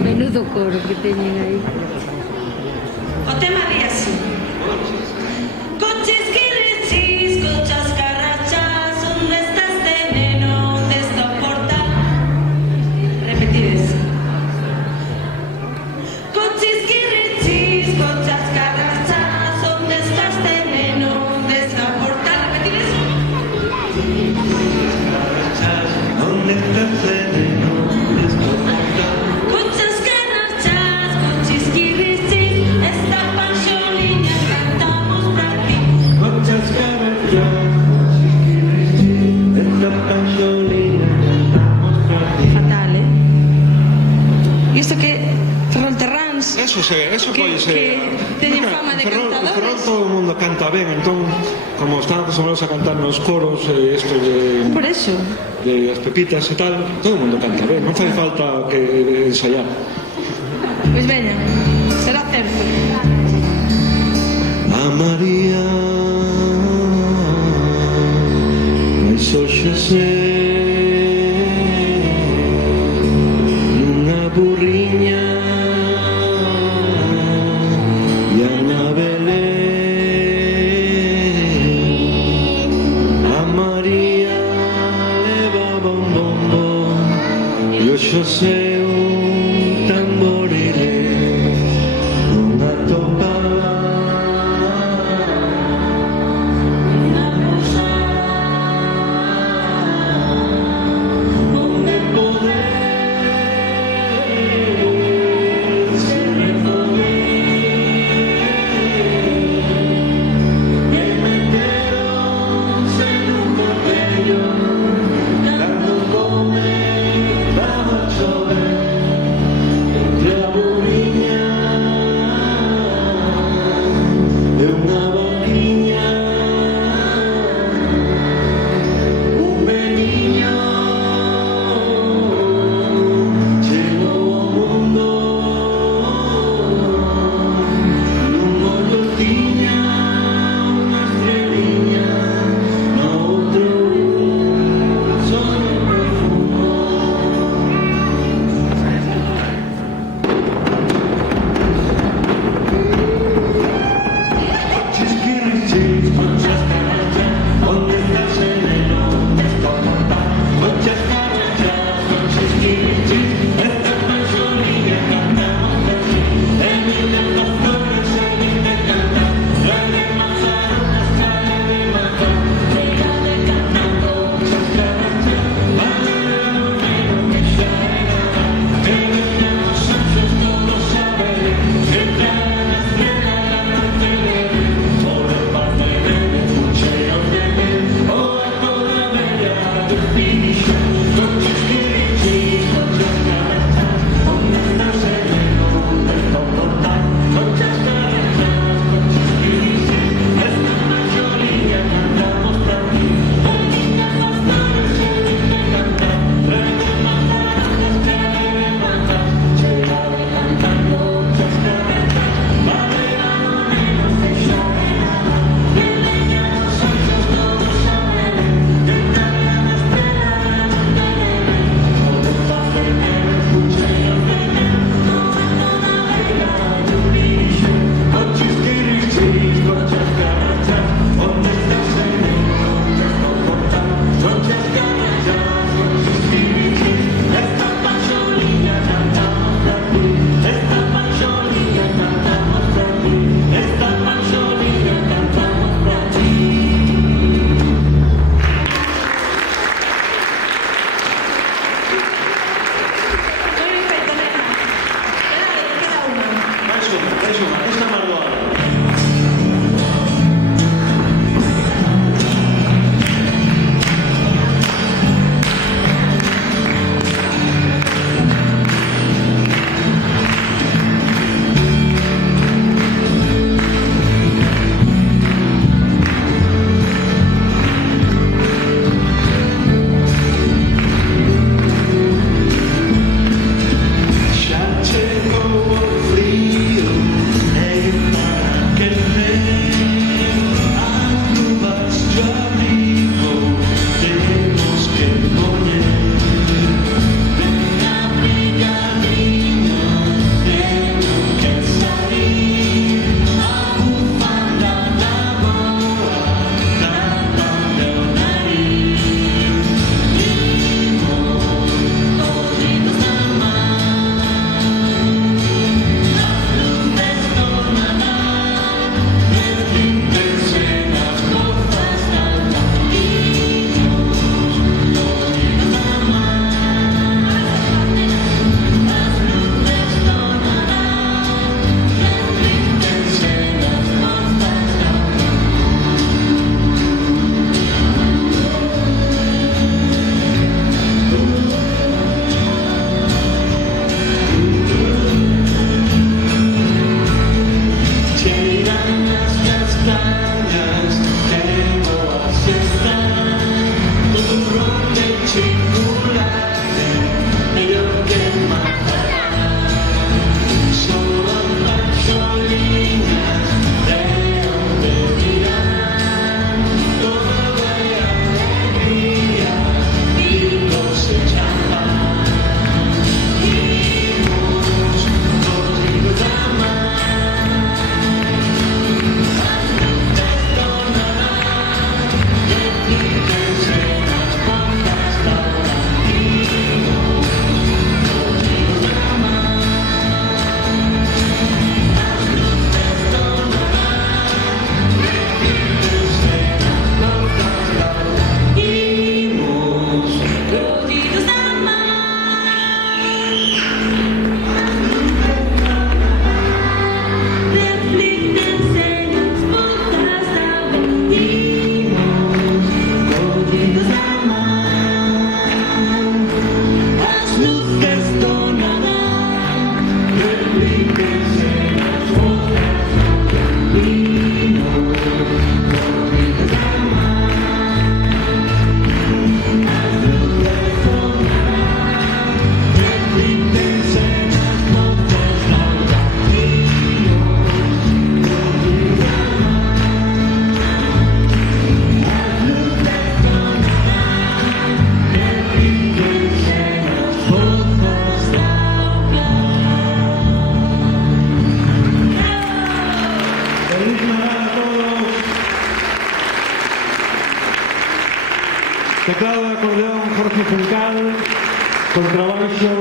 Menudo coro que teñen aí. O tema di así. Coches que rechis, cochas carrachas, ¿dónde está este neno? ¿Dónde está o portal? Repetides. Coches que rechis, cochas carrachas, ¿dónde está este neno? ¿Dónde está o portal? Repetides. ¿Dónde está ese neno? ¿Dónde está el portal? Cochas carrachas, coches que rechis, esta panxoliña cantamos para ti. Muchas carachas, esta panxolina cantamos para ti. Fatal, Isto que Ferrol Terráns Eso que teñen fama de Ferrol cantadores. todo o mundo canta ben, entón, como están acostumbrados a cantar nos coros, estos Por eso. de as pepitas e tal, todo o mundo canta ben, non fai falta que ensayar. Pois veña, será certo. A María mais hoxe nunha burriña e a na Belén. A María levaba un bombo e o Xosé un tamborile. Non a tocaba onde poder se refoguer e meteronse nun corrello cando comenzaba a chover. contrabaixo,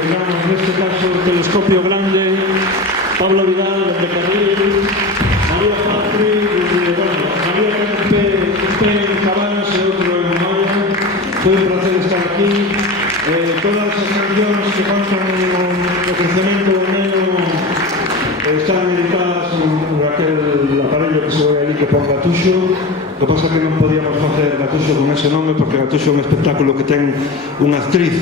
digamos, neste caso, o telescopio grande, Pablo Vidal, de Carril, María Patri, bueno, María Kempe en Cabans e outro en Maya. Foi un placer estar aquí. Todas as cancións que contan o crecemento do neno están editadas en aquel aparello que se ve ali que pon Gatuxo. O que pasa é que non podíamos facer Gatuxo con ese nome porque Gatuxo é un espectáculo que ten unha actriz